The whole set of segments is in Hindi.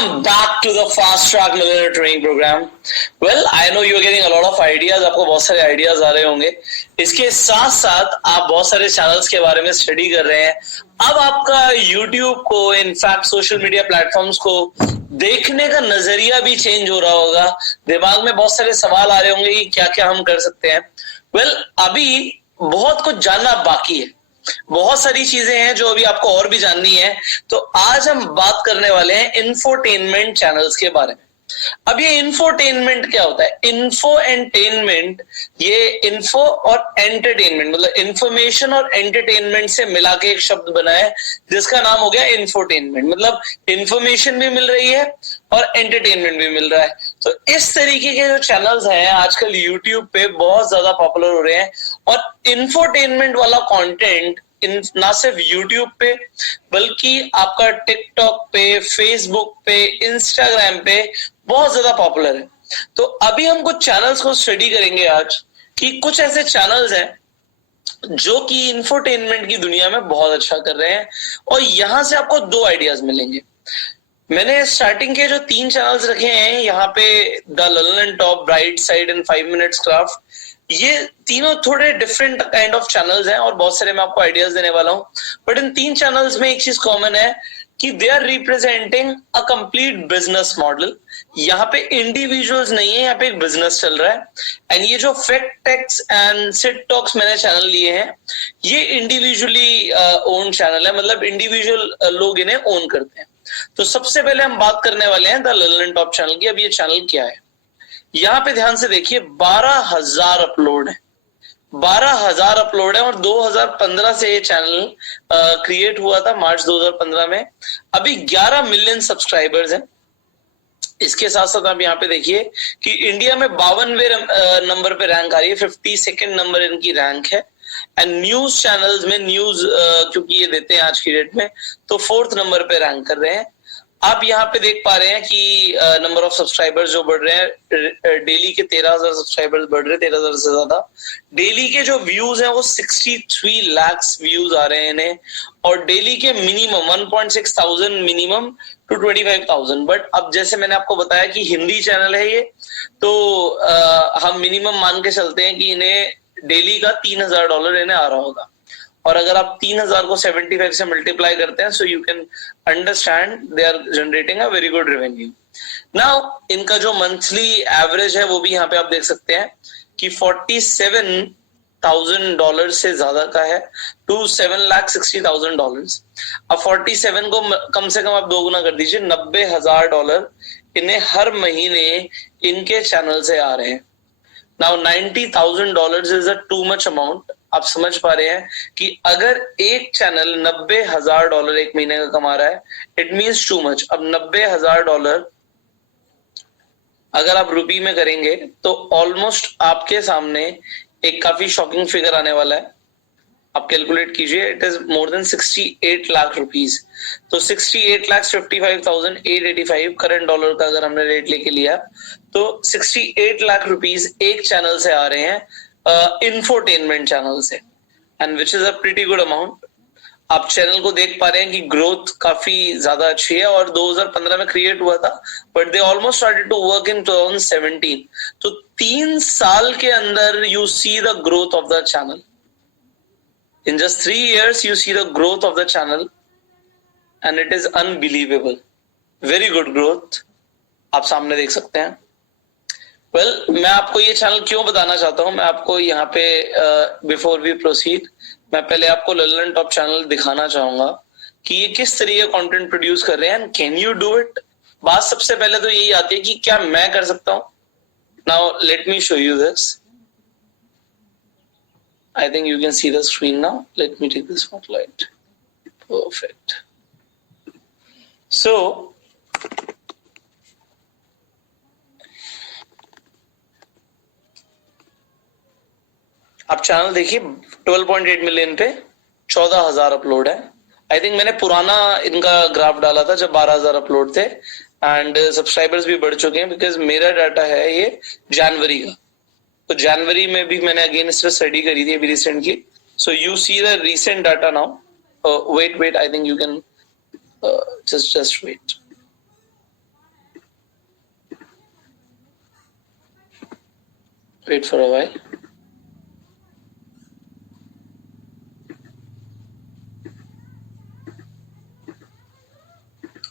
Welcome back to the Fast Track Millionaire Training Program. Well, I know you're getting a lot of ideas. आपको बहुत सारे ideas आ रहे होंगे. इसके साथ साथ आप बहुत सारे channels के बारे में study कर रहे हैं. अब आपका YouTube को, इनफैक्ट सोशल मीडिया प्लेटफॉर्म्स को देखने का नजरिया भी चेंज हो रहा होगा. दिमाग में बहुत सारे सवाल आ रहे होंगे कि क्या क्या हम कर सकते हैं. Well, अभी बहुत कुछ जानना बाकी है. बहुत सारी चीजें हैं जो अभी आपको और भी जाननी है. तो आज हम बात करने वाले हैं इंफोटेनमेंट चैनल्स के बारे में. अब ये इंफोटेनमेंट क्या होता है? इन्फो एंटेनमेंट, ये इन्फो और एंटरटेनमेंट मतलब इंफॉर्मेशन और एंटरटेनमेंट से मिला के एक शब्द बना है जिसका नाम हो गया इंफोटेनमेंट. मतलब इंफॉर्मेशन भी मिल रही है और एंटरटेनमेंट भी मिल रहा है. तो इस तरीके के जो चैनल्स हैं आजकल यूट्यूब पे बहुत ज्यादा पॉपुलर हो रहे हैं. और इंफोटेनमेंट वाला कंटेंट ना सिर्फ यूट्यूब पे बल्कि आपका टिकटॉक पे, फेसबुक पे, इंस्टाग्राम पे बहुत ज्यादा पॉपुलर है. तो अभी हम कुछ चैनल्स को स्टडी करेंगे आज कि कुछ ऐसे चैनल्स हैं जो कि इंफोटेनमेंट की दुनिया में बहुत अच्छा कर रहे हैं. और यहां से आपको दो आइडियाज मिलेंगे. मैंने स्टार्टिंग के जो 3 चैनल्स रखे हैं यहाँ पे, the Lalan top, bright side and 5 minutes craft, ये तीनों थोड़े डिफरेंट काइंड ऑफ चैनल्स हैं और बहुत सारे मैं आपको आइडियाज देने वाला हूं. बट इन 3 चैनल्स में एक चीज कॉमन है कि they are representing a complete business model. यहाँ पे इंडिविजुअल्स नहीं है, यहाँ पे एक बिजनेस चल रहा है. एंड ये जो फैक्ट टेक्स एंड सिट टॉक्स मैंने चैनल लिए हैं ये इंडिविजुअली ओन चैनल है. मतलब इंडिविजुअल लोग इन्हें ओन करते हैं. तो सबसे पहले हम बात करने वाले हैं द ललन टॉप चैनल की. अब ये चैनल क्या है? यहाँ पे ध्यान से देखिए, 12,000 अपलोड है. 12,000 अपलोड है और 2015 से ये चैनल क्रिएट हुआ था, मार्च 2015 में. अभी 11 मिलियन सब्सक्राइबर्स हैं. इसके साथ साथ आप यहाँ पे देखिए कि इंडिया में 52वें नंबर पे रैंक आ रही है, 52nd नंबर इनकी रैंक है. एंड न्यूज चैनल्स में न्यूज क्योंकि ये देते हैं आज की डेट में, तो 4th नंबर पे रैंक कर रहे हैं. आप यहाँ पे देख पा रहे हैं कि नंबर ऑफ सब्सक्राइबर्स जो बढ़ रहे हैं, डेली के 13,000 सब्सक्राइबर्स बढ़ रहे हैं, 13,000 से ज्यादा. डेली के जो व्यूज हैं वो 63 लाख व्यूज आ रहे हैं इन्हें. और डेली के minimum 1.6 thousand minimum two 25,000. But अब जैसे मैंने आपको बताया कि हिंदी चैनल है ये, तो हम मिनिमम मान के चलते हैं कि इन्हें डेली का $3,000 इन्हें आ रहा होगा. और अगर आप 3,000 को 75 से मल्टीप्लाई करते हैं, so you can understand they are generating a very good revenue. Now इनका जो मंथली एवरेज है वो भी यहाँ पे आप देख सकते हैं कि $47,000 से ज्यादा का है, टू $7,60,000. अब 47 को कम से कम आप 2 गुना कर दीजिए, $90,000 इन्हें हर महीने इनके चैनल से आ रहे हैं. Now $90,000 is a too much amount. आप समझ पा रहे हैं कि अगर एक चैनल $90,000 एक महीने का कमा रहा है, इट मीन्स टू मच. अब $90,000 अगर आप रुपी में करेंगे तो ऑलमोस्ट आपके सामने एक काफी शॉकिंग फिगर आने वाला है. आप कैलकुलेट कीजिए, it is more than 68 lakh rupees. तो 68,55,885 करंट डॉलर का अगर हमने रेट लेके लिया तो 68 लाख रुपीज एक चैनल से आ रहे हैं, इंफोटेनमेंट चैनल से. And which is a pretty good amount. आप चैनल को देख पा रहे हैं कि ग्रोथ काफी ज्यादा अच्छी है और 2015 में क्रिएट हुआ था, but they almost started to work in 2017. तो 3 साल के अंदर you see the growth of the channel. In just 3 years, you see the growth of the channel, and it is unbelievable. Very good growth. आप सामने देख सकते हैं. Well, मैं आपको ये चैनल क्यों बताना चाहता हूँ, मैं आपको यहाँ पे before we proceed, मैं पहले आपको ललन टॉप चैनल दिखाना चाहूंगा कि ये किस तरीके का कंटेंट प्रोड्यूस कर रहे हैं. And can you do it? बात सबसे पहले तो यही आती है कि क्या मैं कर सकता हूँ. Now let me show you this. I think you can see the screen now. Let me take the spotlight. Perfect. So, आप चैनल देखिए, 12.8 मिलियन पे 14,000 अपलोड है. आई थिंक मैंने पुराना इनका ग्राफ डाला था जब 12,000 अपलोड थे. एंड सब्सक्राइबर्स भी बढ़ चुके हैं बिकॉज मेरा डाटा है ये जनवरी का. तो जनवरी में भी मैंने अगेन इस पर स्टडी करी थी अभी recently. So you see the recent data now. Wait I think you can just wait. Wait for a while.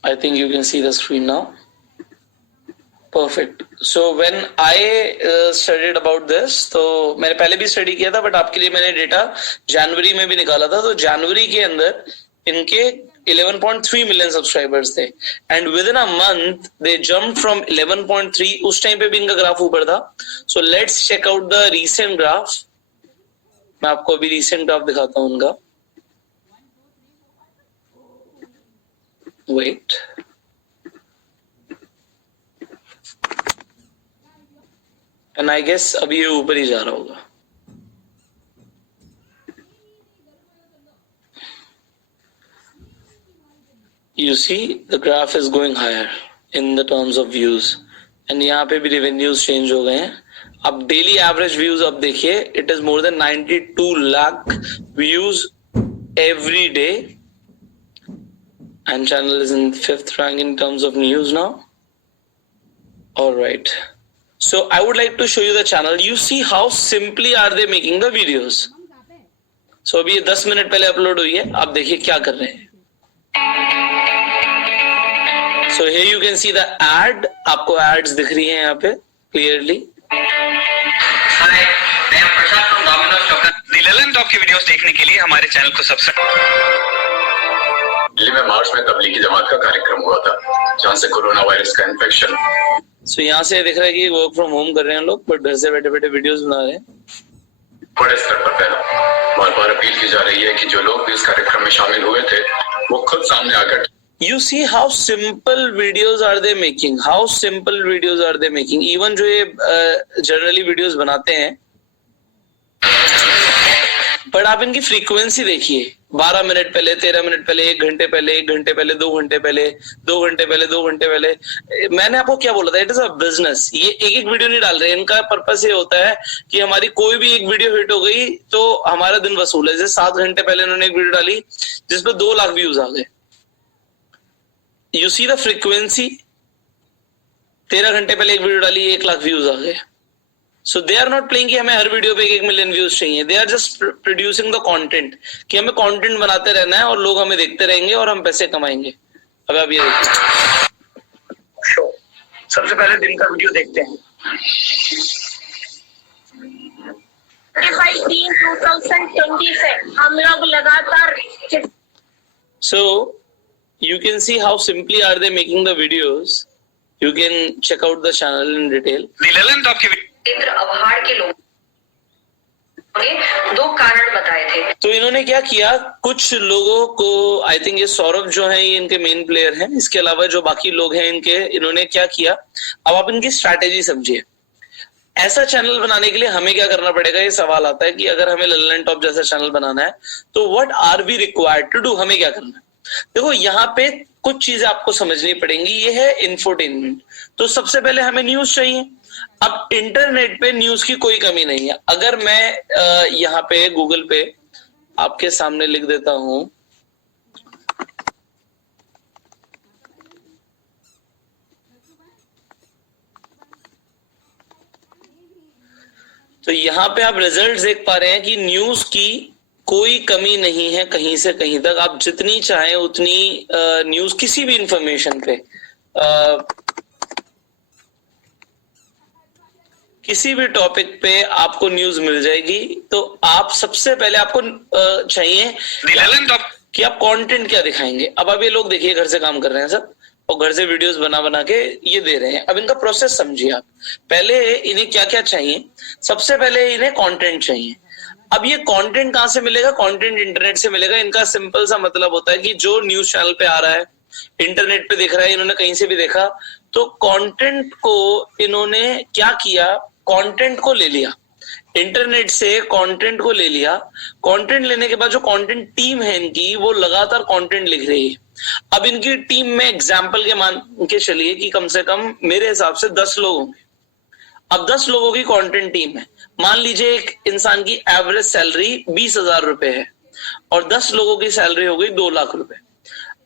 I think you can see the screen now. Perfect. So when I studied about this, तो मैंने पहले भी स्टडी किया था, बट आपके लिए मैंने डेटा जनवरी में भी निकाला था. तो जनवरी के अंदर इनके 11.3 मिलियन सब्सक्राइबर्स थे, and within a month they jump from 11.3. उस टाइम पे भी इनका ग्राफ ऊपर था. So let's check out the recent graph. मैं आपको अभी रीसेंट ग्राफ दिखाता हूं उनका. वेट, एंड आई गेस अभी ये ऊपर ही जा रहा होगा. You see the graph is going higher in the terms of views, and यहाँ पे भी revenues change हो गए हैं. अब daily average views अब देखिए, it is more than 92 lakh views every day, and channel is in 5th rank in terms of news now. All right. So I would like to show you the channel. You see how simply are they making the videos. So अभी ये 10 मिनट पहले अपलोड हुई है. आप देखिए क्या कर रहे हैं. So here you can see the ad. आपको ads दिख रही हैं यहाँ पे clearly. Hi, मैं प्रसाद from Domino's Chocolate. The Lillian Talk की वीडियोस देखने के लिए हमारे चैनल को सब्सक्राइब. दिल्ली में मार्च में तबलीगी जमात का कार्यक्रम हुआ था, जहाँ से कोरोना वायरस का इन्फेक्शन. So यहाँ से दिख रहा है कि वर्क फ्रॉम होम कर रहे हैं लोग, बट घर से बैठे बैठे वीडियोस बना रहे हैं. बड़े स्तर पर फैला. बार बार अपील की जा रही है कि जो लोग भी इस कार्यक्रम में शामिल हुए थे वो खुद सामने आकर. You see how simple videos are they making? How simple videos are they making? Even जो ये generally videos बनाते हैं, बट आप इनकी फ्रीक्वेंसी देखिए. 12 मिनट पहले, 13 मिनट पहले, 1 घंटे पहले, 1 घंटे पहले, 2 घंटे पहले, 2 घंटे पहले, 2 घंटे पहले. मैंने आपको क्या बोला था, इट इज अ बिजनेस. ये एक एक वीडियो नहीं डाल रहे. इनका पर्पस ये होता है कि हमारी कोई भी एक वीडियो हिट हो गई तो हमारा दिन वसूल है. जैसे 7 घंटे पहले इन्होंने एक वीडियो डाली जिसपे 2 लाख व्यूज आ गए. You see the frequency. 13 घंटे पहले एक वीडियो डाली, 1 लाख व्यूज आ गए. So they are not playing कि हमें हर वीडियो पे 1 मिलियन व्यूज चाहिए. They are just producing the content कि हमें कंटेंट बनाते रहना है और लोग हमें देखते रहेंगे और हम पैसे कमाएंगे. अब आप ये देखिए. सबसे पहले दिन का वीडियो देखते हैं. 2020 से हम लोग लगातार. So you can see how simply are they making the videos. You can check out the channel in detail. The Lillian Talk की केंद्र अभाड़ के लोगों ने 2 कारण बताए थे. तो इन्होंने क्या किया, कुछ लोगों को, आई थिंक ये सौरभ जो है ये इनके मेन प्लेयर हैं, इसके अलावा जो बाकी लोग हैं इनके, इन्होंने क्या किया. अब आप इनकी स्ट्रैटेजी समझिए. ऐसा चैनल बनाने के लिए हमें क्या करना पड़ेगा, ये सवाल आता है कि अगर हमें लल्लन टॉप जैसा चैनल बनाना है तो what are we required to do. हमें क्या करना है. देखो यहाँ पे कुछ चीजें आपको समझनी पड़ेंगी. ये है इंफोटेनमेंट. तो सबसे पहले हमें न्यूज चाहिए. अब इंटरनेट पे न्यूज की कोई कमी नहीं है. अगर मैं यहाँ पे गूगल पे आपके सामने लिख देता हूं, तो यहाँ पे आप रिजल्ट्स देख पा रहे हैं कि न्यूज की कोई कमी नहीं है कहीं से कहीं तक. आप जितनी चाहें उतनी न्यूज किसी भी इंफॉर्मेशन पे, किसी भी टॉपिक पे आपको न्यूज मिल जाएगी. तो आप सबसे पहले आपको चाहिए कि आप कंटेंट क्या दिखाएंगे. अब ये लोग देखिए घर से काम कर रहे हैं सब, और घर से वीडियोस बना बना के ये दे रहे हैं. अब इनका प्रोसेस समझिए आप. पहले इन्हें क्या क्या चाहिए. सबसे पहले इन्हें कंटेंट चाहिए. अब ये कंटेंट कहां से मिलेगा, कंटेंट इंटरनेट से मिलेगा. इनका सिंपल सा मतलब होता है कि जो न्यूज चैनल पे आ रहा है, इंटरनेट पे दिख रहा है, इन्होंने कहीं से भी देखा, तो कंटेंट को इन्होंने क्या किया, कंटेंट को ले लिया. इंटरनेट से कंटेंट को ले लिया. कंटेंट लेने के बाद जो कंटेंट टीम है इनकी, वो लगातार कंटेंट लिख रही है. अब इनकी टीम में एग्जाम्पल के मान के चलिए कि कम से कम मेरे हिसाब से 10 लोग होंगे. अब 10 लोगों की कंटेंट टीम है. मान लीजिए एक इंसान की एवरेज सैलरी 20,000 रुपए है और 10 लोगों की सैलरी हो गई 2 लाख रुपए.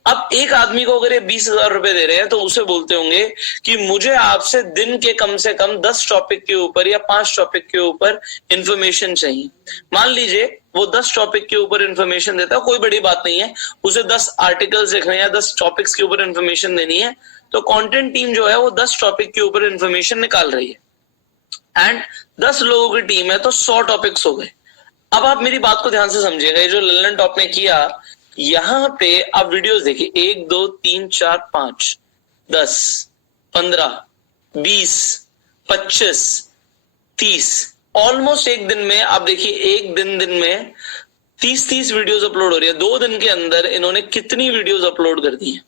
अब एक आदमी को अगर ये 20,000 रुपए दे रहे हैं तो उसे बोलते होंगे कि मुझे आपसे दिन के कम से कम 10 टॉपिक के ऊपर या 5 टॉपिक के ऊपर इंफॉर्मेशन चाहिए। मान लीजिए वो 10 टॉपिक के ऊपर इंफॉर्मेशन देता है, कोई बड़ी बात नहीं है, उसे 10 आर्टिकल्स लिखने या 10 टॉपिक्स के ऊपर इंफॉर्मेशन देनी है, तो कंटेंट टीम जो है वो 10 टॉपिक के ऊपर इंफॉर्मेशन निकाल रही है एंड 10 लोगों की टीम है तो 100 टॉपिक्स हो गए। अब आप मेरी बात को ध्यान से समझिएगा, ये जो ललन टॉप ने किया, यहां पे आप वीडियोस देखिए, 1 2 3 4 5 10 15 20 25 30, ऑलमोस्ट एक दिन में आप देखिए, एक दिन में 30 वीडियोस अपलोड हो रही है। 2 दिन के अंदर इन्होंने कितनी वीडियोस अपलोड कर दी हैं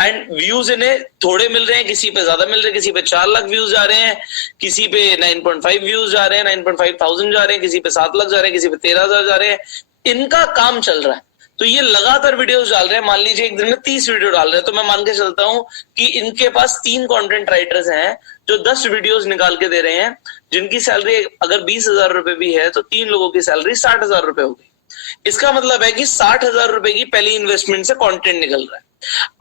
एंड व्यूज इन्हें थोड़े मिल रहे हैं, किसी पे ज्यादा मिल रहे हैं, किसी पे 4 लाख व्यूज आ रहे हैं, किसी पे 9.5 व्यूज जा रहे हैं, 9.5 थाउजेंड जा रहे हैं, किसी पे 7 लाख जा रहे हैं, किसी पे 13,000 जा रहे हैं। इनका काम चल रहा है, तो ये लगातार वीडियोस डाल रहे हैं। मान लीजिए एक दिन में 30 वीडियो डाल रहे हैं, तो मैं मान के चलता हूं कि इनके पास 3 कंटेंट राइटर्स हैं जो 10 वीडियोस निकाल के दे रहे हैं, जिनकी सैलरी अगर 20,000 रुपए भी है तो 3 लोगों की सैलरी 60,000 रुपए होगी। इसका मतलब है कि 60,000 रुपए की पहली इन्वेस्टमेंट से कंटेंट निकल रहा है।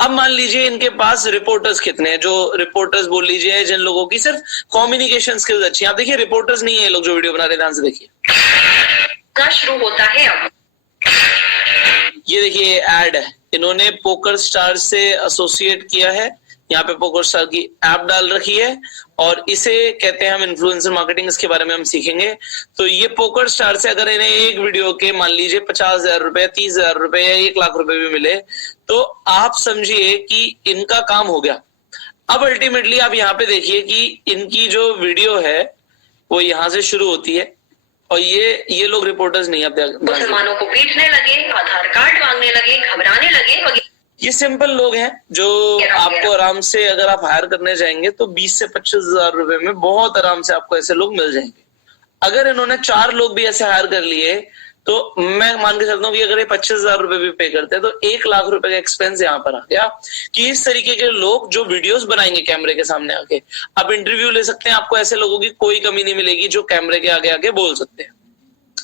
अब मान लीजिए इनके पास रिपोर्टर्स कितने हैं, जो रिपोर्टर्स बोल लीजिए जिन लोगों की सिर्फ कम्युनिकेशन स्किल्स अच्छी है। आप देखिए रिपोर्टर्स नहीं है ये लोग जो वीडियो बना रहे हैं, ध्यान से देखिए। शुरू होता है अब। ये देखिए ऐड है, इन्होंने पोकर स्टार से एसोसिएट किया है, यहाँ पे पोकर स्टार की ऐप डाल रखी है और इसे कहते हैं हम इन्फ्लुएंसर मार्केटिंग। इसके बारे में हम सीखेंगे। तो ये पोकर स्टार से अगर इन्हें एक वीडियो के मान लीजिए 50,000 रुपए, 30,000 रुपए या 1 लाख रुपए भी मिले, तो आप समझिए कि इनका काम हो गया। अब अल्टीमेटली आप यहाँ पे देखिए कि इनकी जो वीडियो है वो यहाँ से शुरू होती है और ये लोग रिपोर्टर्स नहीं, आप मुसलमानों को पीटने लगे, आधार कार्ड मांगने लगे, घबराने लगे। ये सिंपल लोग हैं जो आपको आराम से, अगर आप हायर करने जाएंगे तो 20 से 25,000 रुपए में बहुत आराम से आपको ऐसे लोग मिल जाएंगे। अगर इन्होंने 4 लोग भी ऐसे हायर कर लिए तो मैं मान के चलता हूँ कि अगर ये 25,000 रुपए भी पे करते हैं तो 1 लाख रुपए का एक्सपेंस यहाँ पर आ गया कि इस तरीके के लोग जो वीडियोस बनाएंगे कैमरे के सामने आके, आप इंटरव्यू ले सकते हैं, आपको ऐसे लोगों की कोई कमी नहीं मिलेगी जो कैमरे के आगे आके बोल सकते हैं।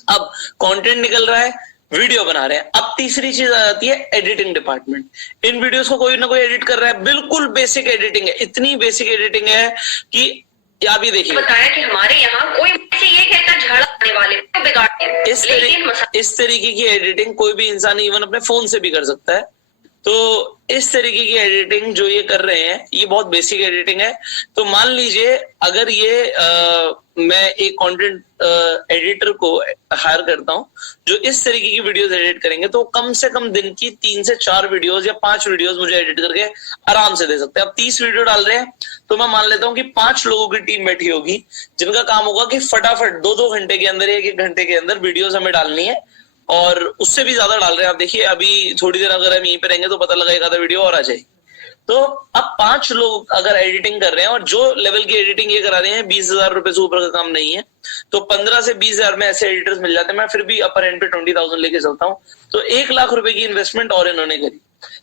अब कंटेंट निकल रहा है, वीडियो बना रहे हैं। अब तीसरी चीज आ जाती है एडिटिंग डिपार्टमेंट। इन वीडियोस को कोई ना कोई एडिट कर रहा है, बिल्कुल बेसिक एडिटिंग है, इतनी बेसिक एडिटिंग है कि आप भी देखिए, बताया कि हमारे यहाँ कोई ये कहकर झाड़ा आने वाले बिगाड़ते, इस तरीके की एडिटिंग कोई भी इंसान इवन अपने फोन से भी कर सकता है। तो इस तरीके की एडिटिंग जो ये कर रहे हैं ये बहुत बेसिक एडिटिंग है। तो मान लीजिए अगर ये मैं एक कंटेंट एडिटर को हायर करता हूं जो इस तरीके की वीडियोस एडिट करेंगे, तो कम से कम दिन की 3 से 4 वीडियोस या 5 वीडियोस मुझे एडिट करके आराम से दे सकते हैं। अब 30 वीडियो डाल रहे हैं तो मैं मान लेता हूं कि 5 लोगों की टीम बैठी होगी जिनका काम होगा कि फटाफट 2-2 घंटे के अंदर, 1-1 घंटे के अंदर वीडियोस हमें डालनी है और उससे भी ज्यादा डाल रहे हैं। आप देखिए अभी थोड़ी देर अगर हम यहीं पे रहेंगे तो पता लगेगा आधा वीडियो और आ जाएगी। तो अब 5 लोग अगर एडिटिंग कर रहे हैं और जो लेवल की एडिटिंग ये करा रहे हैं 20,000 रुपए से ऊपर का काम नहीं है, तो 15 से 20,000 में ऐसे एडिटर्स मिल जाते हैं। मैं फिर भी अपर एंड पे 20,000 लेके चलता हूँ, तो 1 लाख रुपए की इन्वेस्टमेंट और इन्होंने करी।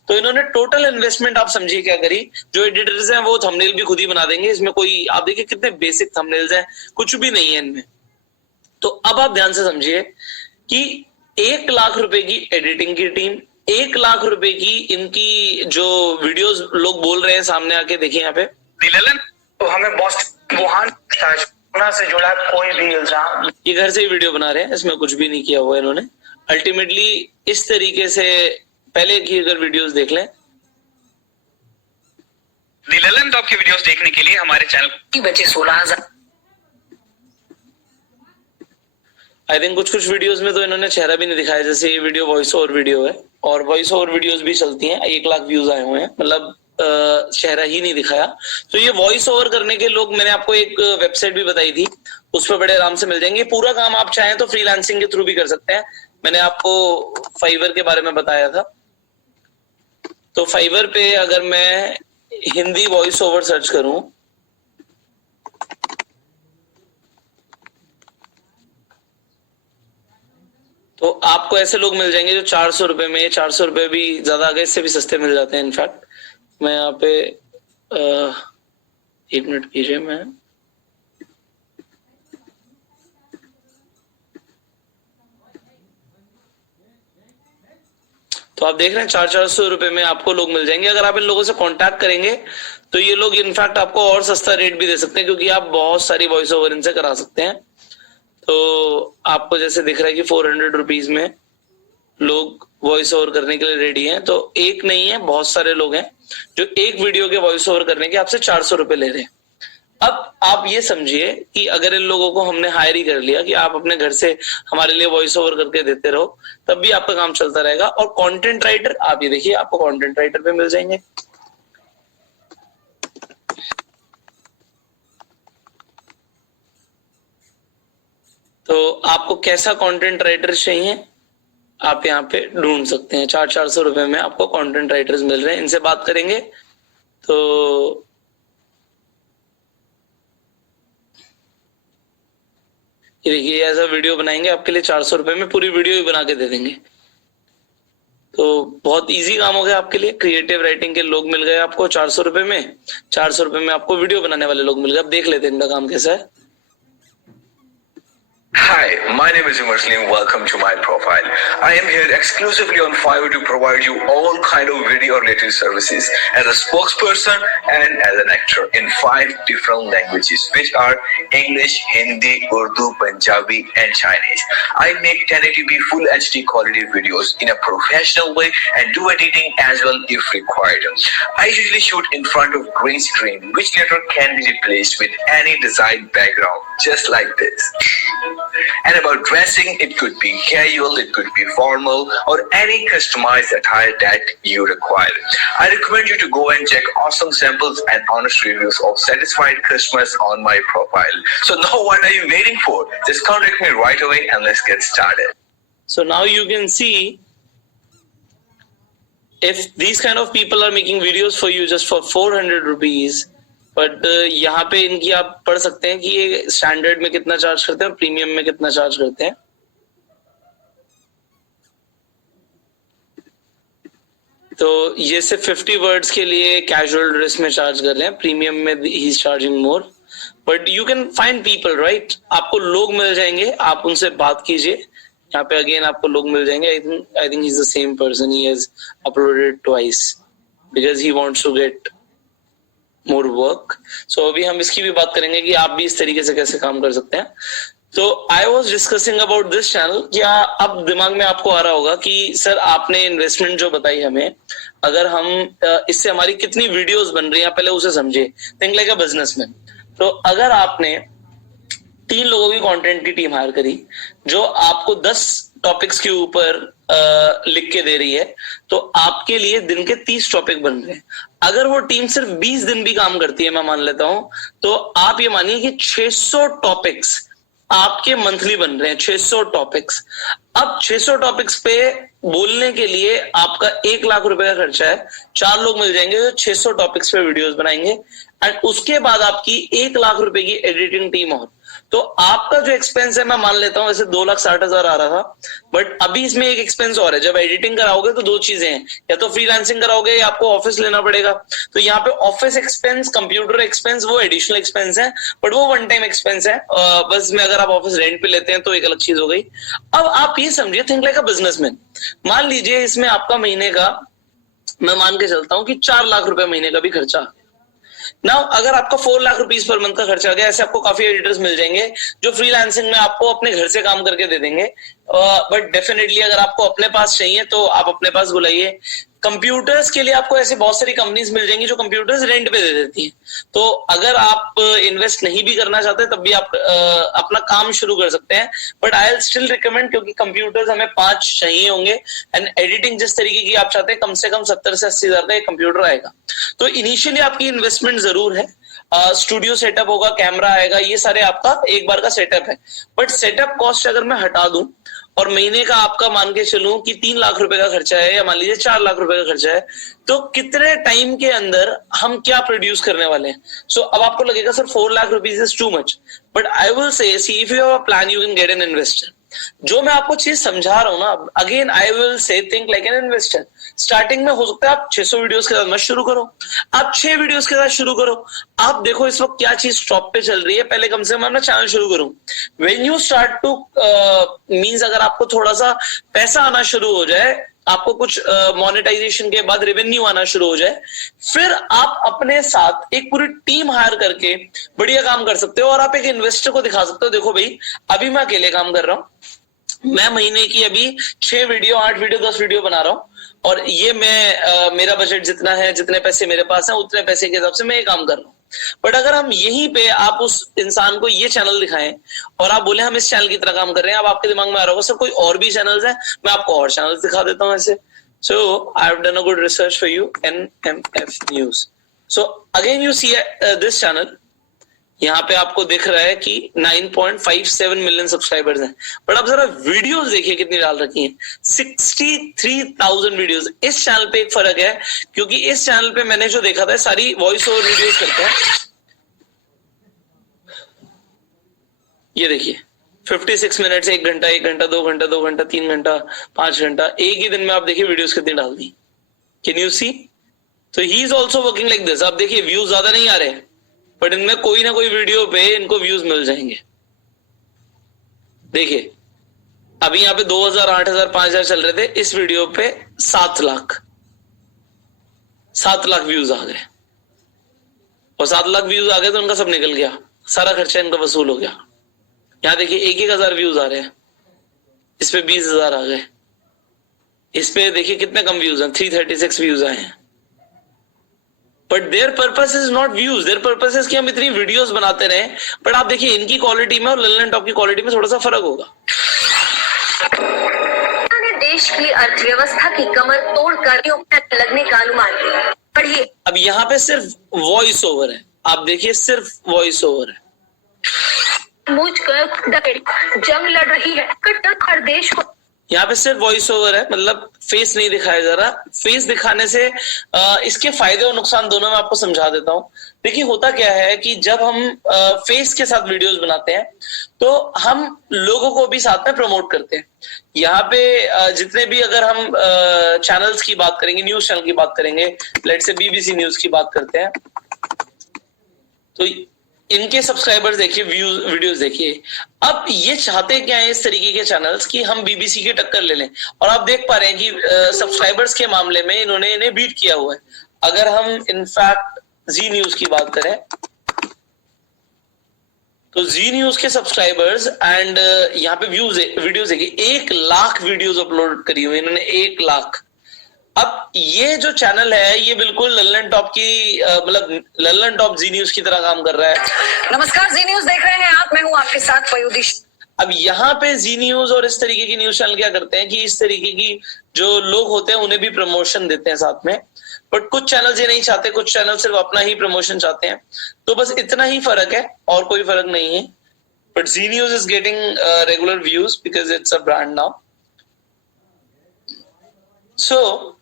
तो इन्होंने टोटल इन्वेस्टमेंट आप समझिए क्या करी। जो एडिटर्स हैं वो थंबनेल भी खुद ही बना देंगे, इसमें कोई, आप देखिए कितने बेसिक थंबनेल्स हैं, कुछ भी नहीं है इनमें। तो अब आप ध्यान से समझिए कि 1 लाख रुपए की एडिटिंग की टीम, 1 लाख रुपए की इनकी जो वीडियोस लोग बोल रहे हैं सामने आके, देखिए यहाँ पे ललन, तो हमें वुहान से जुड़ा कोई भी इल्जाम, ये घर से ही वीडियो बना रहे हैं, इसमें कुछ भी नहीं किया हुआ इन्होंने। अल्टीमेटली इस तरीके से पहले की अगर वीडियोस देख लें, ललन टॉप की वीडियोस देखने के लिए हमारे चैनल की बचे 16,000। आई थिंक कुछ वीडियोस में तो इन्होंने चेहरा भी नहीं दिखाया, जैसे ये वीडियो वॉइस ओवर वीडियो है और वॉइस ओवर वीडियोस भी चलती हैं। 1 लाख व्यूज आए हुए हैं, मतलब चेहरा ही नहीं दिखाया। तो ये वॉइस ओवर करने के लोग, मैंने आपको एक वेबसाइट भी बताई थी, उस पर बड़े आराम से मिल जाएंगे। पूरा काम आप चाहें तो फ्रीलांसिंग के थ्रू भी कर सकते हैं। मैंने आपको फाइवर के बारे में बताया था, तो फाइवर पे अगर मैं हिंदी वॉइस ओवर सर्च करूं तो आपको ऐसे लोग मिल जाएंगे जो 400 रुपए में, 400 रुपए भी ज्यादा आ गए, इससे भी सस्ते मिल जाते हैं। इनफैक्ट मैं यहाँ पे 1 मिनट कीजिए, मैं तो आप देख रहे हैं 400 रुपए में आपको लोग मिल जाएंगे। अगर आप इन लोगों से कांटेक्ट करेंगे तो ये लोग इनफैक्ट आपको और सस्ता रेट भी दे सकते हैं, क्योंकि आप बहुत सारी वॉइस ओवर इनसे करा सकते हैं। तो आपको जैसे दिख रहा है कि 400 रुपीज में लोग वॉइस ओवर करने के लिए रेडी हैं। तो एक नहीं है, बहुत सारे लोग हैं जो एक वीडियो के वॉइस ओवर करने के आपसे 400 रुपए ले रहे हैं। अब आप ये समझिए कि अगर इन लोगों को हमने हायर ही कर लिया कि आप अपने घर से हमारे लिए वॉइस ओवर करके देते रहो, तब भी आपका काम चलता रहेगा। और कंटेंट राइटर, आप ये देखिए आपको कंटेंट राइटर पे मिल जाएंगे। तो आपको कैसा कंटेंट राइटर चाहिए आप यहाँ पे ढूंढ सकते हैं। 400 रुपए में आपको कंटेंट राइटर्स मिल रहे हैं। इनसे बात करेंगे तो ये देखिए ऐसा वीडियो बनाएंगे आपके लिए 400 रुपए में, पूरी वीडियो ही बना के दे देंगे। तो बहुत इजी काम हो गया आपके लिए। क्रिएटिव राइटिंग के लोग मिल गए आपको 400 रुपए में। 400 रुपए में आपको वीडियो बनाने वाले लोग मिल गए। अब देख लेते हैं इनका काम कैसा है। Hi, my name is Umar Salim. Welcome to my profile. I am here exclusively on Fiverr to provide you all kind of video-related services as a spokesperson and as an actor in 5 different languages, which are English, Hindi, Urdu, Punjabi, and Chinese. I make 1080p Full HD quality videos in a professional way and do editing as well if required. I usually shoot in front of green screen, which later can be replaced with any desired background, just like this. And about dressing, it could be casual, it could be formal, or any customized attire that you require. I recommend you to go and check awesome samples and honest reviews of satisfied customers on my profile. So now what are you waiting for? Just contact me right away and let's get started. So now you can see if these kind of people are making videos for you just for 400 rupees, but यहाँ पे इनकी आप पढ़ सकते हैं कि ये स्टैंडर्ड में कितना चार्ज करते हैं और प्रीमियम में कितना चार्ज करते हैं। तो ये सिर्फ 50 वर्ड्स के लिए कैजुअल ड्रेस में चार्ज कर रहे हैं, प्रीमियम में he is charging more, but you can find people right. आपको लोग मिल जाएंगे, आप उनसे बात कीजिए। यहाँ पे अगेन आपको लोग मिल जाएंगे। I think he is the same person, he has uploaded twice because he wants to get more work. So अभी हम इसकी भी बात करेंगे कि आप भी इस तरीके से कैसे काम कर सकते हैं। तो I was discussing about this channel. क्या अब दिमाग में आपको आ रहा होगा कि सर आपने इन्वेस्टमेंट जो बताई हमें, अगर हम इससे हमारी कितनी वीडियोस बन रही हैं, पहले उसे समझिए। Think like a businessman. तो अगर आपने 3 लोगों की कंटेंट की टीम हायर करी जो आपको 10 टॉपिक्स के ऊपर लिख के दे रही है, तो आपके लिए दिन के 30 टॉपिक बन रहे हैं। अगर वो टीम सिर्फ 20 दिन भी काम करती है, मैं मान लेता हूं, तो आप ये मानिए कि 600 टॉपिक्स आपके मंथली बन रहे हैं। 600 टॉपिक्स। अब 600 टॉपिक्स पे बोलने के लिए आपका 1 लाख रुपए का खर्चा है। 4 लोग मिल जाएंगे जो 600 टॉपिक्स पे वीडियोस बनाएंगे, एंड उसके बाद आपकी 1 लाख रुपए की एडिटिंग टीम और। तो आपका जो एक्सपेंस है, मैं मान लेता हूं वैसे 2,60,000 आ रहा था, बट अभी इसमें एक एक्सपेंस और है। जब एडिटिंग कराओगे तो 2 चीजें हैं, या तो फ्रीलांसिंग कराओगे या आपको ऑफिस लेना पड़ेगा। तो यहाँ पे ऑफिस एक्सपेंस, कंप्यूटर एक्सपेंस, वो एडिशनल एक्सपेंस है, बट वो वन टाइम एक्सपेंस है। बस में अगर आप ऑफिस रेंट पे लेते हैं तो एक अलग चीज हो गई। अब आप ये समझिए, थिंक लाइक अ बिजनेसमैन। मान लीजिए इसमें आपका महीने का, मैं मान के चलता हूं कि 4 लाख रुपए महीने का भी खर्चा। नाउ अगर आपका 4 लाख रुपीस पर मंथ का खर्चा आ गया, ऐसे आपको काफी एडिटर्स मिल जाएंगे जो फ्रीलांसिंग में आपको अपने घर से काम करके दे देंगे। बट डेफिनेटली अगर आपको अपने पास चाहिए तो आप अपने पास बुलाइए। कंप्यूटर्स के लिए आपको ऐसे बहुत सारी कंपनीज मिल जाएंगी जो कंप्यूटर्स रेंट पे दे देती हैं। तो अगर आप इन्वेस्ट नहीं भी करना चाहते तब भी आप अपना काम शुरू कर सकते हैं। But I will still recommend, क्योंकि कंप्यूटर्स हमें 5 चाहिए होंगे, एंड एडिटिंग जिस तरीके की आप चाहते हैं, कम से कम 70 से 80 हजार का एक कंप्यूटर आएगा। तो इनिशियली आपकी इन्वेस्टमेंट जरूर है। स्टूडियो सेटअप होगा, कैमरा आएगा, ये सारे आपका एक बार का सेटअप है। बट सेटअप कॉस्ट अगर मैं हटा दूं और महीने का आपका मान के चलूं कि 3 लाख रुपए का खर्चा है, या मान लीजिए 4 लाख रुपए का खर्चा है, तो कितने टाइम के अंदर हम क्या प्रोड्यूस करने वाले हैं। सो अब आपको लगेगा sir 4 lakh rupees is too much, but I will say see if you have a plan you can get an investor. जो मैं आपको चीज समझा रहा हूं ना, again I will say think like an investor. Starting में हो सकता है आप 600 वीडियोस के साथ मत शुरू करो, आप 6 वीडियोस के साथ शुरू करो। आप देखो इस वक्त क्या चीज टॉप पे चल रही है, पहले कम से कम अपना चैनल शुरू करूं। When you start to means, अगर आपको थोड़ा सा पैसा आना शुरू हो जाए, आपको कुछ मोनेटाइजेशन के बाद रेवेन्यू आना शुरू हो जाए, फिर आप अपने साथ एक पूरी टीम हायर करके बढ़िया काम कर सकते हो और आप एक इन्वेस्टर को दिखा सकते हो, देखो भाई अभी मैं अकेले काम कर रहा हूं, मैं महीने की अभी 6 वीडियो 8 वीडियो 10 वीडियो बना रहा हूं और ये मैं मेरा बजट जितना है, जितने पैसे मेरे पास है उतने पैसे के हिसाब से मैं ये काम कर रहा हूं। बट अगर हम यहीं पे आप उस इंसान को ये चैनल दिखाएं और आप बोले हम इस चैनल की तरह काम कर रहे हैं, अब आपके दिमाग में आ रहा होगा सर कोई और भी चैनल्स हैं, मैं आपको और चैनल्स दिखा देता हूं ऐसे। So I have done a good research for you, NMF news. So again you see this channel, यहाँ पे आपको दिख रहा है कि 9.57 मिलियन सब्सक्राइबर्स हैं, बट आप जरा वीडियोस देखिए कितनी डाल रखी हैं, 63,000 वीडियोस। इस चैनल पे एक फर्क है क्योंकि इस चैनल पे मैंने जो देखा था सारी वॉइस ओवर वीडियोस करते हैं। ये देखिए 56 मिनट से 1 घंटा 1 घंटा 2 घंटा 2 घंटा 3 घंटा 5 घंटा, एक ही दिन में आप देखिए वीडियोस कितनी डाल दी। Can you see? तो he is also working like this. आप देखिए व्यूज ज्यादा नहीं आ रहे हैं बट इनमें कोई ना कोई वीडियो पे इनको व्यूज मिल जाएंगे। देखिए अभी यहाँ पे 2000 8000 5000 चल रहे थे, इस वीडियो पे 7 लाख व्यूज आ गए और 7 लाख व्यूज आ गए तो उनका सब निकल गया, सारा खर्चा इनका वसूल हो गया। यहाँ देखिए 1,000 व्यूज आ रहे हैं, इस पे 20,000 आ गए, इस पे देखिए कितने कम व्यूज हैं, 336 व्यूज आए हैं। But there purpose is not views, there purpose is कि हम इतनी वीडियोस बनाते रहे। बट आप देखिए इनकी क्वालिटी में और लल्लन टॉप की क्वालिटी में थोड़ा सा फर्क होगा। देश की अर्थव्यवस्था की कमर तोड़कर लगने का अनुमान पढ़िए। अब यहाँ पे सिर्फ वॉइस ओवर है, आप देखिए सिर्फ वॉइस ओवर है। जंग लड़ रही है कट्टर हर देश को, यहाँ पे सिर्फ वॉइस ओवर है, मतलब फेस नहीं दिखाया जा रहा। फेस दिखाने से इसके फायदे और नुकसान दोनों मैं आपको समझा देता हूँ। देखिए होता क्या है कि जब हम फेस के साथ वीडियोस बनाते हैं तो हम लोगों को भी साथ में प्रमोट करते हैं। यहाँ पे जितने भी अगर हम चैनल्स की बात करेंगे, न्यूज चैनल की बात करेंगे, लेट्स से BBC न्यूज की बात करते हैं, तो इनके सब्सक्राइबर्स देखिए, वीडियोस देखिए। अब ये चाहते क्या है इस तरीके के चैनल्स कि हम BBC की टक्कर ले लें, और आप देख पा रहे हैं कि सब्सक्राइबर्स के मामले में इन्होंने इन्हें बीट किया हुआ है। अगर हम इनफैक्ट जी न्यूज की बात करें तो जी न्यूज के सब्सक्राइबर्स एंड यहाँ पे वीडियोस देखिए, 1 लाख वीडियोस अपलोड करी हुई इन्होंने, 1 लाख। अब ये जो चैनल है ये बिल्कुल लल्लन टॉप की मतलब लल्लन टॉप जी न्यूज की तरह काम कर रहा है। नमस्कार, जी न्यूज देख रहे हैं आप, मैं हूं आपके साथ पयोदिश। अब यहाँ पे जी न्यूज और इस तरीके की न्यूज चैनल क्या करते हैं कि इस तरीके की जो लोग होते हैं उन्हें भी प्रमोशन देते हैं साथ में। बट कुछ चैनल ये नहीं चाहते, कुछ चैनल सिर्फ अपना ही प्रमोशन चाहते हैं। तो बस इतना ही फर्क है और कोई फर्क नहीं है। But Zee news is getting regular views because it's a brand now. So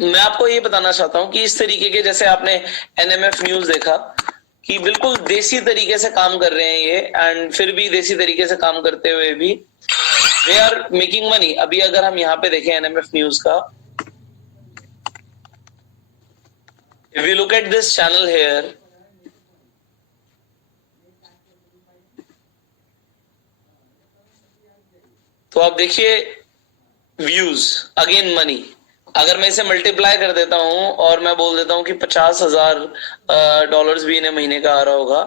मैं आपको ये बताना चाहता हूं कि इस तरीके के, जैसे आपने NMF न्यूज देखा कि बिल्कुल देसी तरीके से काम कर रहे हैं ये, एंड फिर भी देसी तरीके से काम करते हुए भी दे आर मेकिंग मनी। अभी अगर हम यहाँ पे देखें NMF न्यूज का, if you look at this channel here, तो आप देखिए व्यूज अगेन मनी। अगर मैं इसे मल्टीप्लाई कर देता हूं और मैं बोल देता हूं कि $50,000 भी इन्हें महीने का आ रहा होगा,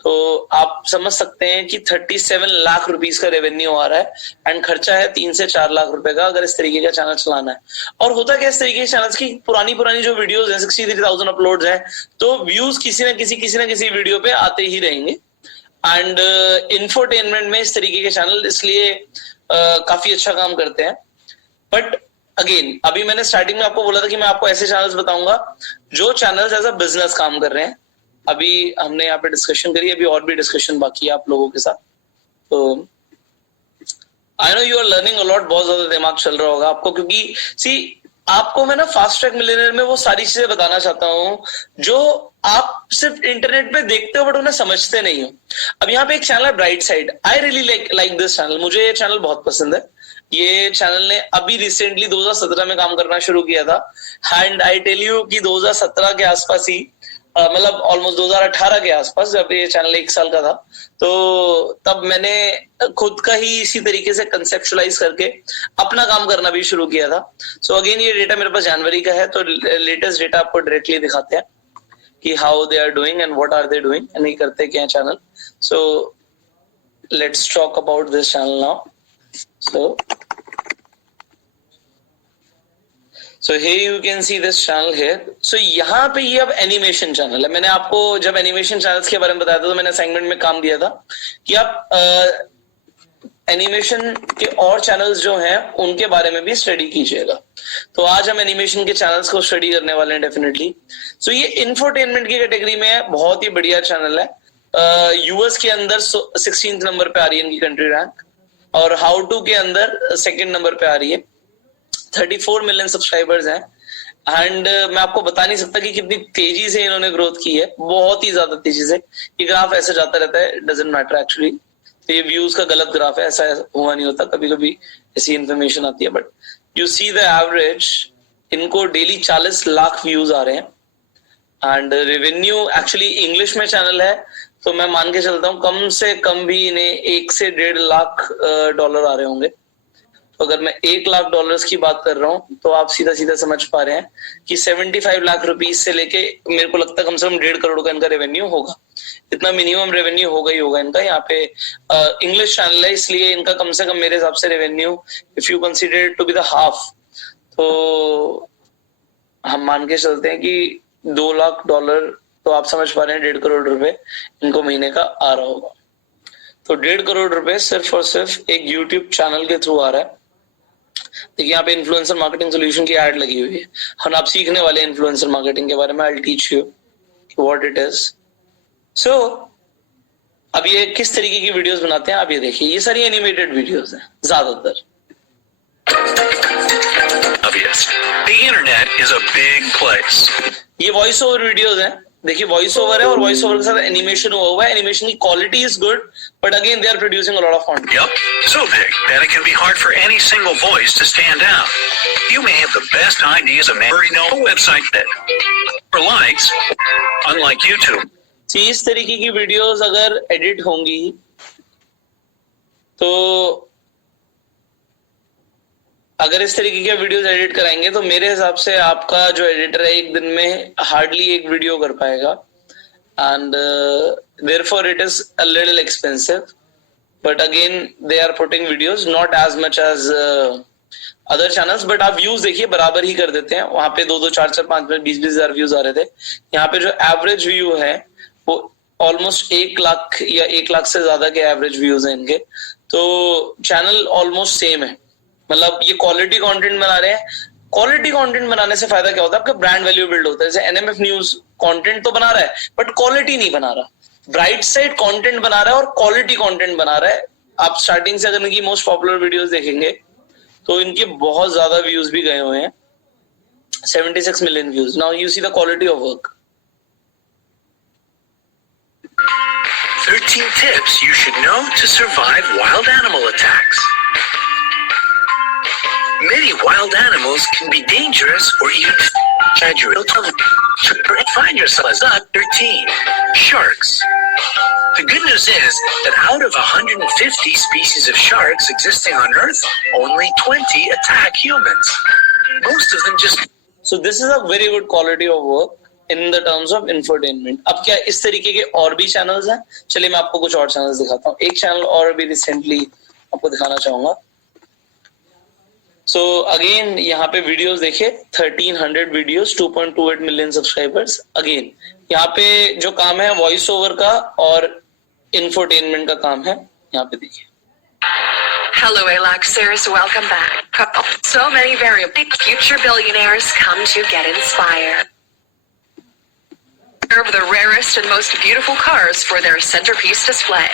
तो आप समझ सकते हैं कि 37 लाख रुपीस का रेवेन्यू आ रहा है एंड खर्चा है 3 से 4 लाख रुपए का अगर इस तरीके का चैनल चलाना है। और होता क्या इस तरीके के चैनल्स की पुरानी जो वीडियोस हैं, 63,000 अपलोड्स हैं, तो व्यूज किसी ना किसी वीडियो पे आते ही रहेंगे। एंड इंफोटेनमेंट में इस तरीके के चैनल इसलिए काफी अच्छा काम करते हैं। बट अगेन अभी मैंने स्टार्टिंग में आपको बोला था कि मैं आपको ऐसे चैनल्स बताऊंगा जो चैनल्स एज अ बिजनेस काम कर रहे हैं। अभी हमने यहाँ पे डिस्कशन करी, अभी और भी डिस्कशन बाकी है आप लोगों के साथ। तो I know you are learning a lot, बहुत ज्यादा दिमाग चल रहा होगा आपको, क्योंकि सी आपको मैं ना फास्ट ट्रैक मिलियनेयर में वो सारी चीजें बताना चाहता हूँ जो आप सिर्फ इंटरनेट पे देखते हो बट उन्हें समझते नहीं हो। अब यहाँ पे एक चैनल है bright side, I really like this channel, मुझे ये चैनल बहुत पसंद है। ये चैनल ने अभी रिसेंटली 2017 में काम करना शुरू किया था, एंड आई टेल यू कि 2017 के आसपास ही मतलब ऑलमोस्ट 2018 के आसपास, जब ये चैनल 1 साल का था, तो तब मैंने खुद का ही इसी तरीके से कंसेप्चुलाइज करके अपना काम करना भी शुरू किया था. सो अगेन ये डेटा मेरे पास जनवरी का है, तो लेटेस्ट डेटा आपको डायरेक्टली दिखाते हैं कि how they are doing and what are they doing and ये करते क्या है channel. So let's talk about this channel now. So here you can see this channel here. So यहाँ पे ये अब एनिमेशन चैनल है. मैंने आपको जब एनिमेशन चैनल्स के बारे में बताया था तो मैंने असाइनमेंट में काम दिया था कि आप एनिमेशन के और चैनल्स जो हैं उनके बारे में भी स्टडी कीजिएगा. तो आज हम एनिमेशन के चैनल्स को स्टडी करने वाले हैं डेफिनेटली. सो ये इंफोटेनमेंट की कैटेगरी में है, बहुत ही बढ़िया चैनल है. यूएस के अंदर 16th नंबर पे आ रही है इनकी कंट्री रैंक, और हाउ टू के अंदर 2nd नंबर पे आ रही है. 34 मिलियन सब्सक्राइबर्स हैं. एंड मैं आपको बता नहीं सकता कि कितनी तेजी से इन्होंने ग्रोथ की है, बहुत ही ज्यादा तेजी से. ये ग्राफ ऐसे जाता रहता है, डजंट मैटर एक्चुअली. तो ये व्यूज का गलत ग्राफ है, ऐसा हुआ नहीं होता, कभी कभी ऐसी इन्फॉर्मेशन आती है. But you see the average, इनको डेली 40 लाख व्यूज आ रहे हैं. एंड रेवेन्यू एक्चुअली इंग्लिश में चैनल है, तो मैं मान के चलता हूँ कम से कम भी इन्हें 1 से 1.5 लाख डॉलर आ रहे होंगे. तो अगर मैं 1 लाख डॉलर्स की बात कर रहा हूँ तो आप सीधा सीधा समझ पा रहे हैं कि 75 लाख रुपीज से लेके मेरे को लगता है कम से कम 1.5 करोड़ का इनका रेवेन्यू होगा. इतना मिनिमम रेवेन्यू होगा ही होगा इनका. यहाँ पे इंग्लिश चैनल है, इसलिए इनका कम से कम मेरे हिसाब से revenue, if you consider to be the half, तो हम मान के चलते हैं कि 2 लाख डॉलर, तो आप समझ पा रहे हैं 1.5 करोड़ रुपए इनको महीने का आ रहा होगा. तो 1.5 करोड़ रुपए सिर्फ और सिर्फ एक यूट्यूब चैनल के थ्रू आ रहा है. देखिए यहाँ पे इन्फ्लुएंसर मार्केटिंग सॉल्यूशन की ऐड लगी हुई है. हम आप सीखने वाले इन्फ्लुएंसर मार्केटिंग के बारे में. I will teach you what it is. So अब ये किस तरीके की वीडियोस बनाते हैं आप ये देखिए. ये सारी एनिमेटेड वीडियोस हैं ज्यादातर. Obvious. The internet is a big place. ये वॉइस ओवर वीडियोस हैं. देखिए वॉइस ओवर है और वॉइस ओवर के साथ एनिमेशन हुआ है. एनिमेशन की quality is good, but again they are producing a lot of content. Yup, so big that it can be hard for any single voice to stand out. You may have the best ideas of every website that for likes, unlike YouTube. इस तरीके की वीडियोस अगर एडिट होंगी तो अगर इस तरीके के वीडियोस एडिट कराएंगे तो मेरे हिसाब से आपका जो एडिटर है एक दिन में हार्डली एक वीडियो कर पाएगा. And therefore it is a little expensive, but again they are putting videos not as much as other channels. But आप व्यूज देखिए बराबर ही कर देते हैं. वहां पे 2-2, 4-4, 5-5, 20-20 हजार व्यूज आ रहे थे. यहाँ पे जो एवरेज व्यू है वो ऑलमोस्ट 1 लाख या 1 लाख से ज्यादा के एवरेज व्यूज हैं इनके. तो चैनल ऑलमोस्ट सेम है. मतलब ये क्वालिटी कंटेंट बना रहे हैं. क्वालिटी कंटेंट बनाने से फायदा क्या होता है, आपका ब्रांड वैल्यू बिल्ड होता है. जैसे एनएमएफ न्यूज कंटेंट तो बना रहा है बट क्वालिटी नहीं बना रहा. ब्राइट साइड कंटेंट बना रहा है और क्वालिटी कंटेंट बना रहा है. आप स्टार्टिंग से अगर इनकी मोस्ट पॉपुलर वीडियोस देखेंगे तो इनके बहुत ज्यादा व्यूज भी गए हुए हैं. 76 million views. Now you see the quality of work. 13 tips you should know to survive wild animal attacks. Many wild animals can be dangerous or even fragile. Find yourself as 13. Sharks. The good news is that out of 150 species of sharks existing on Earth, only 20 attack humans. Most of them just... So this is a very good quality of work in the terms of infotainment. अब क्या इस तरीके के और भी चैनल्स हैं? चलिए मैं आपको कुछ और चैनल्स दिखाता हूँ. एक चैनल और भी रिसेंटली आपको दिखाना चाहूंगा. सो अगेन यहाँ पे वीडियोस देखिए, 1300 वीडियोस, 2.28 मिलियन सब्सक्राइबर्स. अगेन यहाँ पे जो काम है वॉइस ओवर का और इंफोटेनमेंट का काम है. यहाँ पे देखिए. Hello, Alaxers. Welcome back. So many very big future billionaires come to get inspired. Serve the rarest and most beautiful cars for their centerpiece display.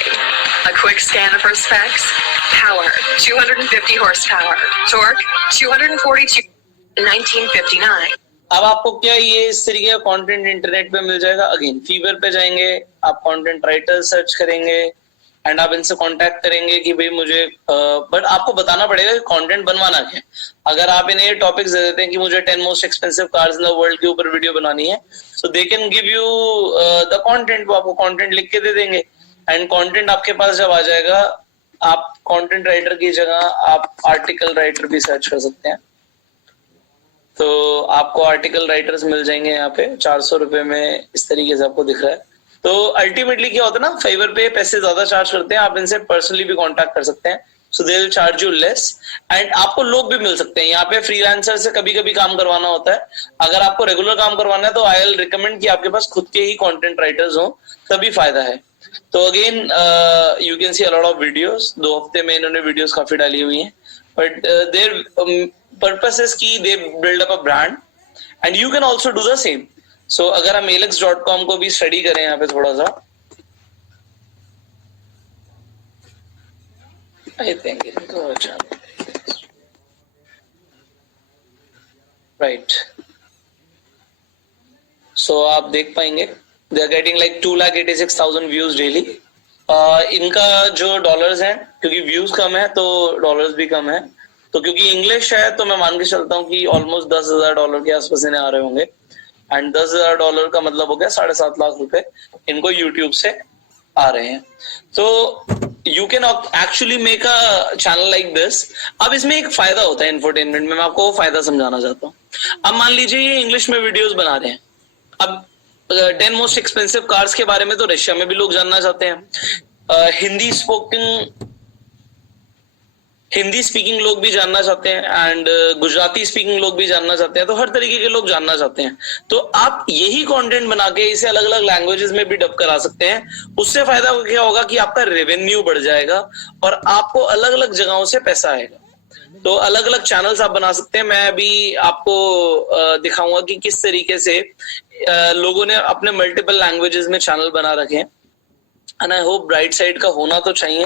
A quick scan of her specs. Power, 250 horsepower. Torque, 242, 1959. अब आपको क्या ये इस तरीके का कंटेंट इंटरनेट पे मिल जाएगा. अगेन फीवर पे जाएंगे, आप कंटेंट राइटर सर्च करेंगे, एंड आप इनसे कांटेक्ट करेंगे कि भाई मुझे बट आपको बताना पड़ेगा कि कंटेंट बनवाना क्या है। अगर आप इन्हें टॉपिक्स दे देते हैं कि मुझे 10 most expensive cars in the world के ऊपर वीडियो बनानी है, so they can give you the content, वो आपको कंटेंट लिख के दे देंगे। एंड कंटेंट आपके पास जब आ जाएगा, आप कंटेंट राइटर की जगह आप आर्टिकल राइटर भी सर्च कर सकते हैं, तो आपको आर्टिकल राइटर्स मिल जाएंगे यहाँ पे 400 रुपए में, इस तरीके से आपको दिख रहा है। तो अल्टीमेटली क्या होता है ना, फाइवर पे पैसे ज्यादा चार्ज करते हैं, आप इनसे पर्सनली भी कांटेक्ट कर सकते हैं, so they will charge you less. And आपको लोग भी मिल सकते हैं यहाँ पे, फ्रीलांसर से कभी कभी काम करवाना होता है। अगर आपको रेगुलर काम करवाना है तो आई विल रिकमेंड कि आपके पास खुद के ही कंटेंट राइटर्स हो, तभी फायदा है। तो again you can C a lot of videos, 2 हफ्ते में इन्होंने वीडियोस काफी डाली हुई हैं, बट देयर पर्पस इज कि they build up a brand and you can also do the same. So अगर हम ALEX.com को भी स्टडी करें यहाँ पे थोड़ा सा, आई थिंक राइट, सो आप देख पाएंगे they are getting like 2,86,000 views daily. इनका जो डॉलर्स हैं, क्योंकि व्यूज कम है तो डॉलर्स भी कम है, तो क्योंकि इंग्लिश है तो मैं मान के चलता हूँ कि ऑलमोस्ट $10,000 के आसपास इन्हें आ रहे होंगे। एंड $10,000 का मतलब हो गया 7.5 लाख रुपए इनको यूट्यूब से आ रहे हैं। तो you can actually make a channel like this. अब इसमें एक फायदा होता है इंफोटेनमेंट में, मैं आपको वो फायदा समझाना चाहता हूँ। अब मान लीजिए ये इंग्लिश में वीडियोस बना रहे हैं, अब 10 मोस्ट एक्सपेंसिव कार्स के बारे में तो रशिया में भी लोग जानना चाहते हैं, हिंदी स्पीकिंग लोग भी जानना चाहते हैं, एंड गुजराती स्पीकिंग लोग भी जानना चाहते हैं, तो हर तरीके के लोग जानना चाहते हैं। तो आप यही कंटेंट बना के इसे अलग अलग लैंग्वेजेस में भी डब करा सकते हैं। उससे फायदा क्या होगा कि आपका रेवेन्यू बढ़ जाएगा और आपको अलग अलग जगहों से पैसा आएगा। तो अलग अलग चैनल्स आप बना सकते हैं। मैं अभी आपको दिखाऊंगा कि किस तरीके से लोगों ने अपने मल्टीपल लैंग्वेजेस में चैनल बना रखे हैं। And I hope bright side का होना तो चाहिए,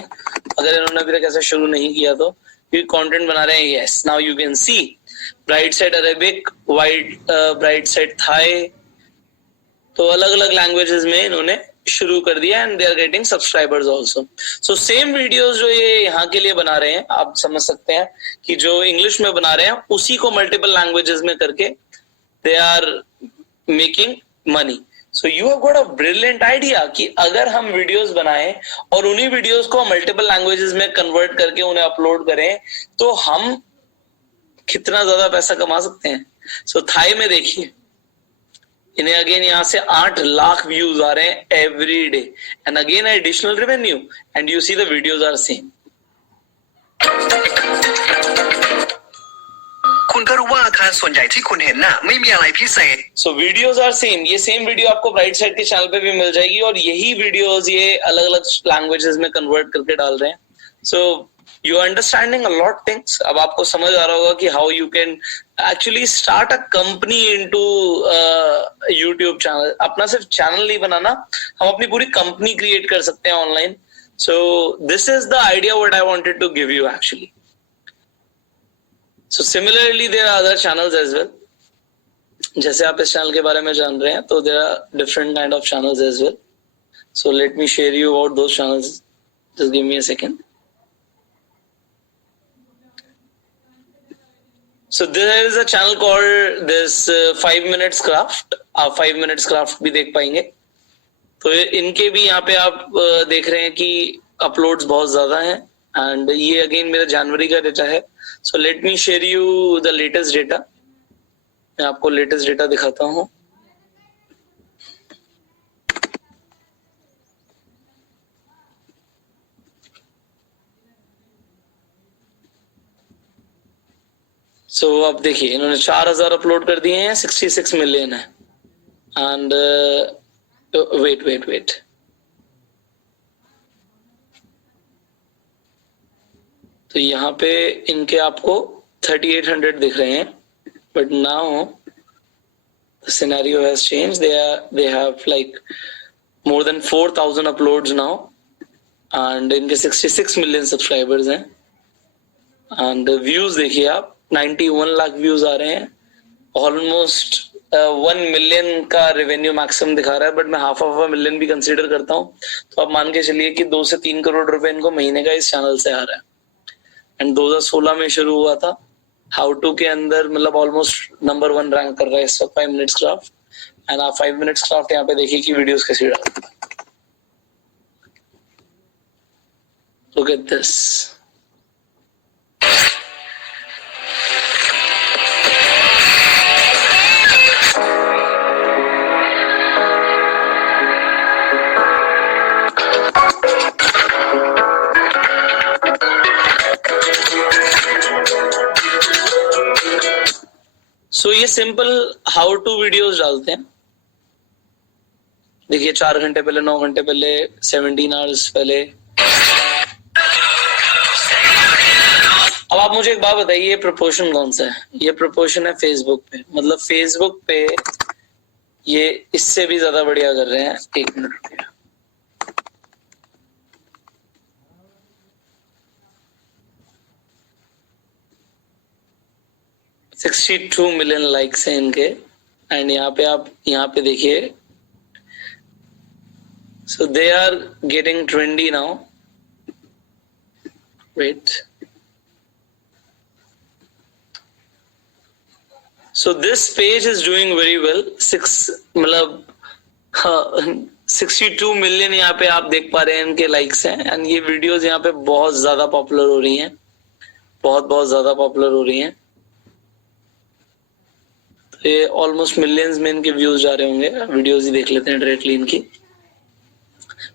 अगर इन्होंने अभी तक ऐसा शुरू नहीं किया तो, क्योंकि कंटेंट बना रहे हैं। Yes, now you can see bright side Arabic, bright side Thai, तो अलग अलग लैंग्वेजेस में इन्होंने शुरू कर दिया and they are getting subscribers also. So same videos जो ये यहाँ के लिए बना रहे हैं, आप समझ सकते हैं कि जो इंग्लिश में बना रहे हैं उसी को मल्टीपल लैंग्वेजेस में करके they are making money. So you have got a brilliant idea कि अगर हम वीडियोस बनाएं और उन्हीं वीडियोस को मल्टीपल लैंग्वेजेस में कन्वर्ट करके उन्हें अपलोड करें तो हम कितना ज्यादा पैसा कमा सकते हैं। सो थाई में देखिए, इन्हें अगेन यहाँ से 8 लाख व्यूज आ रहे हैं every day, and again additional revenue, and you see the videos are same. คุณก็รู้ว่าอาคารส่วนใหญ่ที่คุณเห็นน่ะไม่มีอะไรพิเศษ so videos are same, ये सेम वीडियो आपको ब्राइट साइड के चैनल पे भी मिल जाएगी, और यही वीडियोस ये अलग अलग लैंग्वेजेस में कन्वर्ट करके डाल रहे हैं। So you are understanding a lot things. अब आपको समझ आ रहा होगा कि how you can actually start a company into YouTube channel. अपना सिर्फ चैनल नहीं बनाना, हम अपनी पूरी कंपनी क्रिएट कर सकते हैं online. So this is the idea what I wanted to give you actually. So similarly there are other channels as well. जैसे आप इस चैनल के बारे में जान रहे हैं, तो there are different kind of channels as well. So let me share you about those channels. Just give me a second. So there is a channel called this 5 Minutes Craft. आप 5 Minutes Craft भी देख पाएंगे। तो इनके भी यहाँ पे आप देख रहे हैं कि अपलोड्स बहुत ज्यादा हैं, एंड ये अगेन मेरा जनवरी का डेटा है। So let me share you the latest data. मैं आपको लेटेस्ट डेटा दिखाता हूँ। सो अब देखिए, इन्होंने 4000 अपलोड कर दिए हैं, 66 मिलियन है। एंड वेट तो यहाँ पे इनके आपको 3800 दिख रहे हैं, but now the scenario has changed. They have like more than 4000 uploads now, and इनके 66 मिलियन सब्सक्राइबर्स हैं। एंड व्यूज देखिए आप, 91 लाख व्यूज आ रहे हैं, ऑलमोस्ट 1 मिलियन का रेवेन्यू मैक्सिमम दिखा रहा है, बट मैं हाफ ऑफ अ मिलियन भी कंसीडर करता हूँ, तो आप मान के चलिए कि 2 से 3 करोड़ रुपए इनको महीने का इस चैनल से आ रहा है। एंड 2016 में शुरू हुआ था, हाउ टू के अंदर मतलब ऑलमोस्ट नंबर 1 रैंक कर रहा है इस वक्त 5 मिनट्स क्राफ्ट। एंड आप 5 मिनट्स क्राफ्ट यहाँ पे देखिए कि वीडियोस कैसी डालते हैं। Look at this. So ये सिंपल हाउ टू वीडियोस डालते हैं। देखिए 4 घंटे पहले, 9 घंटे पहले, 17 आवर्स पहले। अब आप मुझे एक बात बताइए, ये प्रपोर्शन कौन सा है? ये प्रपोर्शन है फेसबुक पे, मतलब फेसबुक पे ये इससे भी ज्यादा बढ़िया कर रहे हैं। 1 मिनट रुकिए। $62 मिलियन लाइक्स हैं इनके। एंड यहाँ पे आप यहाँ पे देखिए, so they are getting trendy now. Wait, so this page is doing very well। मतलब 62 मिलियन यहाँ पे आप देख पा रहे हैं इनके लाइक्स हैं। एंड ये वीडियोस यहाँ पे बहुत ज्यादा पॉपुलर हो रही हैं, बहुत ज्यादा पॉपुलर हो रही हैं। तो ये ऑलमोस्ट मिलियंस में इनके व्यूज जा रहे होंगे। वीडियोस ही देख लेते हैं डायरेक्टली इनकी।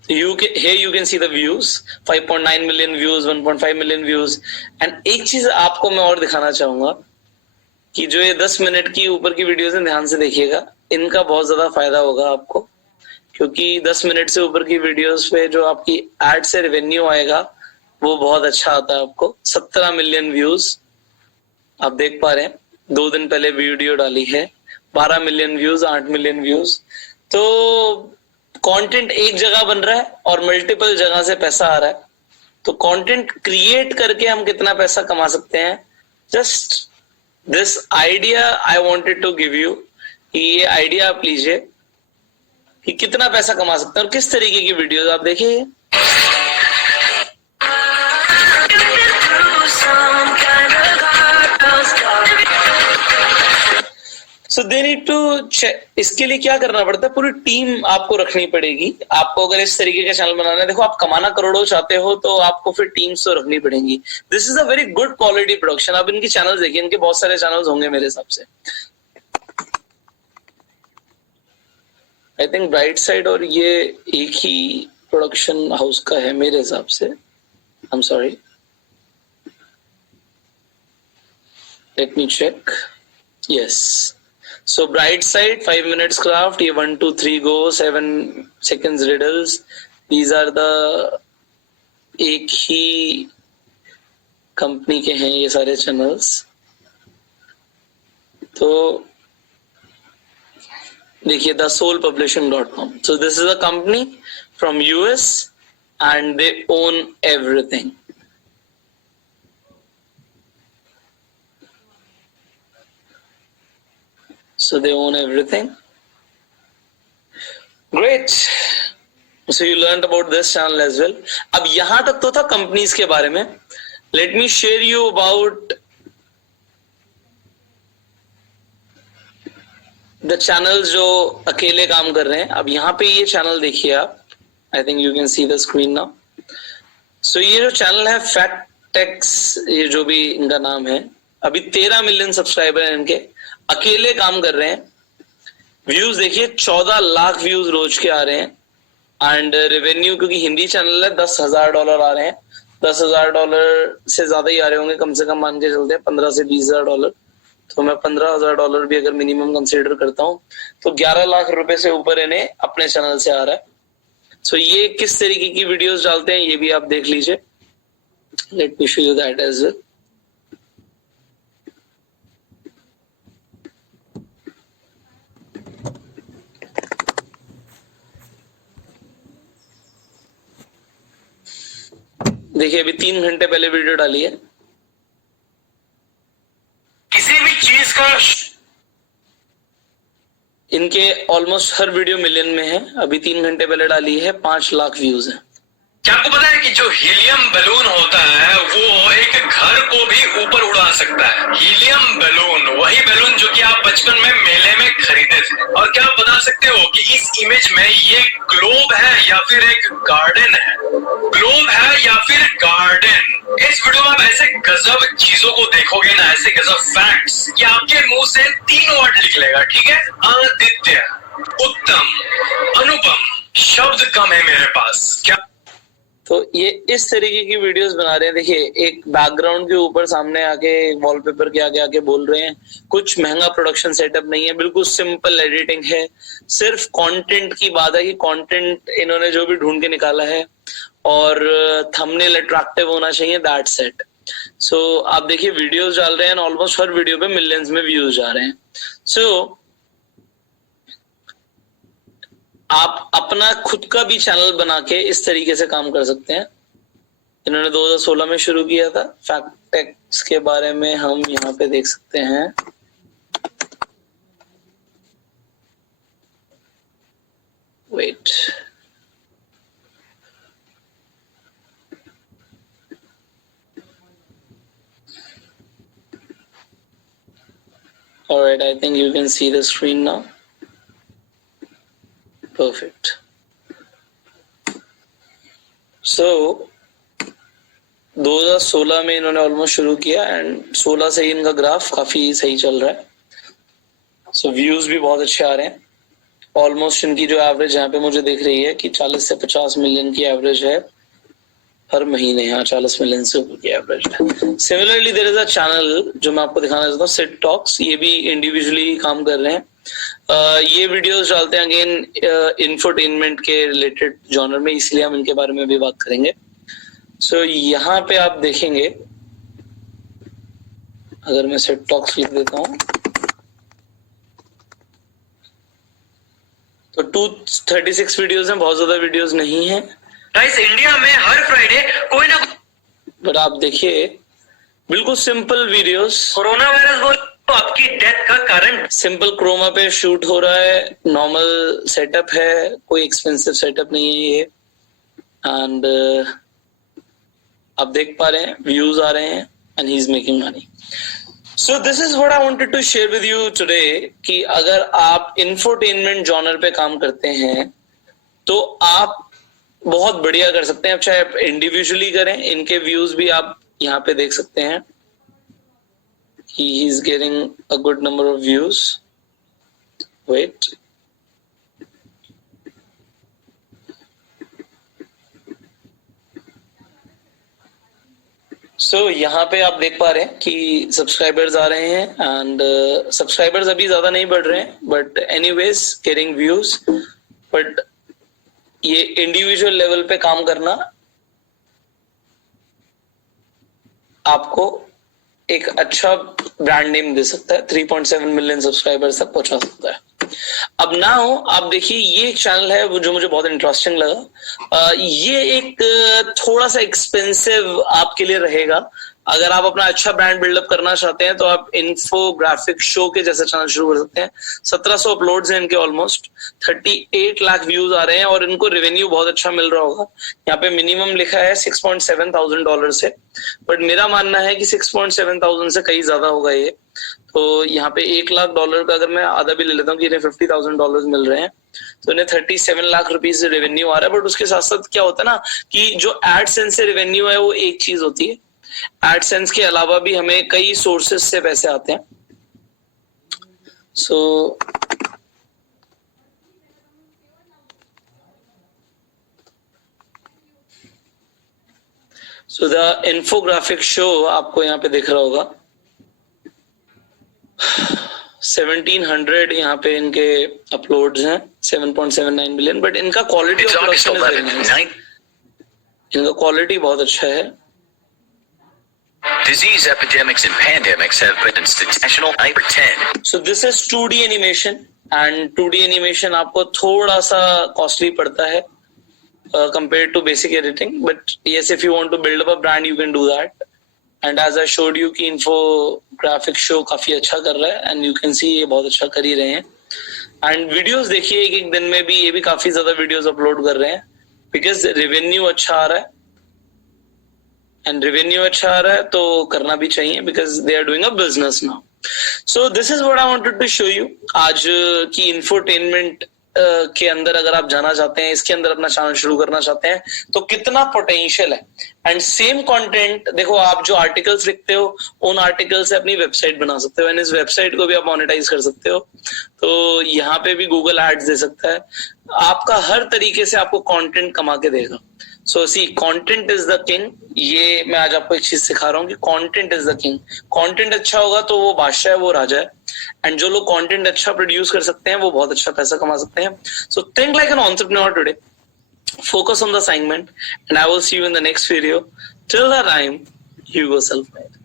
So here you can see the views, 5.9 million views, 1.5 million views। And एक चीज आपको मैं और दिखाना चाहूंगा कि जो ये 10 मिनट की ऊपर की वीडियोस हैं, ध्यान से देखिएगा, इनका बहुत ज्यादा फायदा होगा आपको, क्योंकि 10 मिनट से ऊपर की वीडियोस पे जो आपकी एड से रेवेन्यू आएगा वो बहुत अच्छा आता है आपको। 17 मिलियन व्यूज आप देख पा रहे हैं। 2 दिन पहले वीडियो डाली है, 12 मिलियन व्यूज, 8 मिलियन व्यूज। तो कंटेंट एक जगह बन रहा है और मल्टीपल जगह से पैसा आ रहा है। तो कंटेंट क्रिएट करके हम कितना पैसा कमा सकते हैं, just this idea I wanted to give you. कि ये आइडिया आप लीजिए कि कितना पैसा कमा सकते हैं और किस तरीके की वीडियोस आप देखिए। So they need to check. इसके लिए क्या करना पड़ता है, पूरी टीम आपको रखनी पड़ेगी। आपको अगर इस तरीके का चैनल बनाना है, देखो आप कमाना करोड़ों चाहते हो तो आपको फिर टीम्स तो रखनी पड़ेंगी। This is a very good quality production. आप इनकी चैनल देखिए, इनके बहुत सारे चैनल्स होंगे मेरे हिसाब से। आई थिंक ब्राइट साइड और ये एक ही प्रोडक्शन हाउस का है मेरे हिसाब से। I am sorry, let me check. Yes, so bright side 5 minutes craft, ये 1 2 3 go, 7 seconds riddles, these are the एक ही कंपनी के हैं ये सारे चैनल्स। तो देखिए thesoulpublishing.com, so this is a company from US and they own everything। So they own everything. Great. So you learned about this channel as well. अब यहां तक तो था कंपनीज के बारे में। Let me share you about the channels जो अकेले काम कर रहे हैं। अब यहाँ पे ये चैनल देखिए आप। I think you can see the screen now. So ये जो चैनल है फैक्टेक्स, ये जो भी इनका नाम है, अभी 13 मिलियन सब्सक्राइबर हैं इनके, अकेले काम कर रहे हैं। व्यूज देखिए 14 लाख व्यूज रोज के आ रहे हैं। एंड रेवेन्यू, क्योंकि हिंदी चैनल है, $10,000 आ रहे हैं। $10,000 से ज्यादा ही आ रहे होंगे, कम से कम मान के चलते हैं 15 से $20,000। तो मैं $15,000 भी अगर मिनिमम कंसीडर करता हूँ तो 11 लाख रुपए से ऊपर इन्हें अपने चैनल से आ रहा है। सो ये किस तरीके की वीडियोस डालते हैं ये भी आप देख लीजिए। Let me show you that as well. देखिए अभी 3 घंटे पहले वीडियो डाली है। किसी भी चीज का ऑलमोस्ट हर वीडियो मिलियन में है। अभी 3 घंटे पहले डाली है, 5 लाख व्यूज है। क्या आपको पता है कि जो हीलियम बैलून होता है वो एक घर को भी ऊपर उड़ा सकता है? हीलियम बैलून, वही बैलून जो कि आप बचपन में मेले में खरीदे थे। और क्या आप बता सकते हो कि इस इमेज में ये ग्लोब है या फिर एक गार्डन है? ग्लोब है या फिर गार्डन? इस वीडियो में आप ऐसे गजब चीजों को देखोगे ना, ऐसे गजब फैक्ट्स कि आपके मुंह से 3 वर्ड निकलेगा, ठीक है? आदित्य, उत्तम, अनुपम। शब्द कम है मेरे पास। क्या तो ये इस तरीके की वीडियोस बना रहे हैं। देखिए, एक बैकग्राउंड के ऊपर सामने आके वॉलपेपर के आगे आके बोल रहे हैं। कुछ महंगा प्रोडक्शन सेटअप नहीं है, बिल्कुल सिंपल एडिटिंग है। सिर्फ कंटेंट की बात है कि कंटेंट इन्होंने जो भी ढूंढ के निकाला है और थंबनेल अट्रैक्टिव होना चाहिए, दैट्स इट। सो आप देखिए वीडियोस डाल रहे हैं, ऑलमोस्ट हर वीडियो पे मिलियंस में व्यूज जा रहे हैं। सो आप अपना खुद का भी चैनल बना के इस तरीके से काम कर सकते हैं। इन्होंने 2016 में शुरू किया था। फैक्ट टेक्स के बारे में हम यहाँ पे देख सकते हैं। Wait, alright, I think you can see the screen now. Perfect. So 2016 में इन्होंने ऑलमोस्ट शुरू किया एंड 16 से ही इनका ग्राफ काफी सही चल रहा है। सो व्यूज भी बहुत अच्छे आ रहे हैं। ऑलमोस्ट इनकी जो एवरेज यहाँ पे मुझे दिख रही है कि 40 से 50 मिलियन की एवरेज है हर महीने। यहाँ 40 मिलियन से ऊपर की एवरेज है। Similarly there is a channel जो मैं आपको दिखाना चाहता हूँ, सिट टॉक्स। ये भी इंडिविजुअली काम कर रहे हैं। ये वीडियोस डालते हैं अगेन इंफोटेनमेंट के रिलेटेड जॉनर में, इसलिए हम इनके बारे में भी बात करेंगे। सो यहाँ पे आप देखेंगे, अगर मैं सिट टॉक्स लिख देता हूँ तो 236 वीडियोस हैं, बहुत ज्यादा वीडियोस नहीं है। गाइस, इंडिया में हर फ्राइडे कोई ना बट आप देखिए बिल्कुल सिंपल वीडियोस। कोरोना वायरस बोल तो आपकी डेथ का कारण। सिंपल क्रोमा पे शूट हो रहा है, नॉर्मल सेटअप है, कोई एक्सपेंसिव सेटअप नहीं है ये। एंड आप देख पा रहे हैं व्यूज आ रहे हैं and he is making money. So this is what I wanted to share with you today कि अगर आप इंफोटेनमेंट जॉनर पे काम करते हैं तो आप बहुत बढ़िया कर सकते हैं। अब चाहे आप इंडिविजुअली करें, इनके व्यूज भी आप यहाँ पे देख सकते हैं। He is getting a good number of views. Wait. So यहाँ पे आप देख पा रहे हैं कि सब्सक्राइबर्स आ रहे हैं एंड सब्सक्राइबर्स अभी ज्यादा नहीं बढ़ रहे हैं, but anyways getting views. But ये इंडिविजुअल लेवल पे काम करना आपको एक अच्छा ब्रांड नेम दे सकता है, 3.7 मिलियन सब्सक्राइबर्स तक पहुंचा सकता है। अब नाउ आप देखिए, ये एक चैनल है जो मुझे बहुत इंटरेस्टिंग लगा। ये एक थोड़ा सा एक्सपेंसिव आपके लिए रहेगा। अगर आप अपना अच्छा ब्रांड बिल्डअप करना चाहते हैं तो आप इन्फोग्राफिक शो के जैसा चैनल शुरू कर सकते हैं। 1700 अपलोड्स हैं इनके, ऑलमोस्ट 38 लाख व्यूज आ रहे हैं और इनको रेवेन्यू बहुत अच्छा मिल रहा होगा। यहाँ पे मिनिमम लिखा है $6,700 से, बट मेरा मानना है कि 6,700 से कहीं ज्यादा होगा ये। तो यहाँ पे $1 लाख का अगर मैं आधा भी ले लेता हूँ कि इन्हें $50,000 मिल रहे हैं, तो इन्हें 37 लाख रुपीज रेवेन्यू आ रहा है। बट उसके साथ साथ क्या होता है ना कि जो एडसेंस से रेवेन्यू है वो एक चीज होती है, एडसेंस के अलावा भी हमें कई सोर्सेस से पैसे आते हैं। सो द इन्फोग्राफिक शो आपको यहाँ पे दिख रहा होगा। 1700 यहाँ पे इनके अपलोड्स हैं, 7.79 मिलियन। बट इनका quality of production is very nice, इनका क्वालिटी बहुत अच्छा है। Disease epidemics and pandemics have been international hyper 10. So this is 2D animation and 2D animation आपको थोड़ा सा कॉस्टली पड़ता है compared to basic editing. But yes, if you want to build up a brand, you can do that. And as I showed you कि infographic show काफी अच्छा कर रहा है and you can see ये बहुत अच्छा कर ही रहे हैं। एंड वीडियोस देखिए, एक एक दिन में भी ये भी काफी ज्यादा वीडियोस अपलोड कर रहे हैं, बिकॉज रेवेन्यू अच्छा आ रहा है, एंड रेवेन्यू अच्छा आ रहा है तो करना भी चाहिए, because they are doing a business now. So this is what I wanted to show you. आज की इंफोटेनमेंट के अंदर अगर आप जाना चाहते हैं, इसके अंदर अपना चैनल शुरू करना चाहते हैं, तो कितना पोटेंशियल है. एंड सेम कंटेंट देखो, आप जो आर्टिकल्स लिखते हो उन आर्टिकल से अपनी वेबसाइट बना सकते हो, एंड इस वेबसाइट को भी आप मोनेटाइज कर सकते हो. तो यहाँ पे भी गूगल एड्स दे सकता है. आपका हर तरीके से आपको कंटेंट कमा के देगा. सो सी, कंटेंट इज द किंग. ये मैं आज आपको एक चीज सिखा रहा हूँ कि content is the king. Content अच्छा होगा तो वो बादशाह है, वो राजा है. एंड जो लोग कंटेंट अच्छा प्रोड्यूस कर सकते हैं वो बहुत अच्छा पैसा कमा सकते हैं. So think like an entrepreneur today. Focus on the assignment, and I will see you in the next video. Till that time, you go self-made.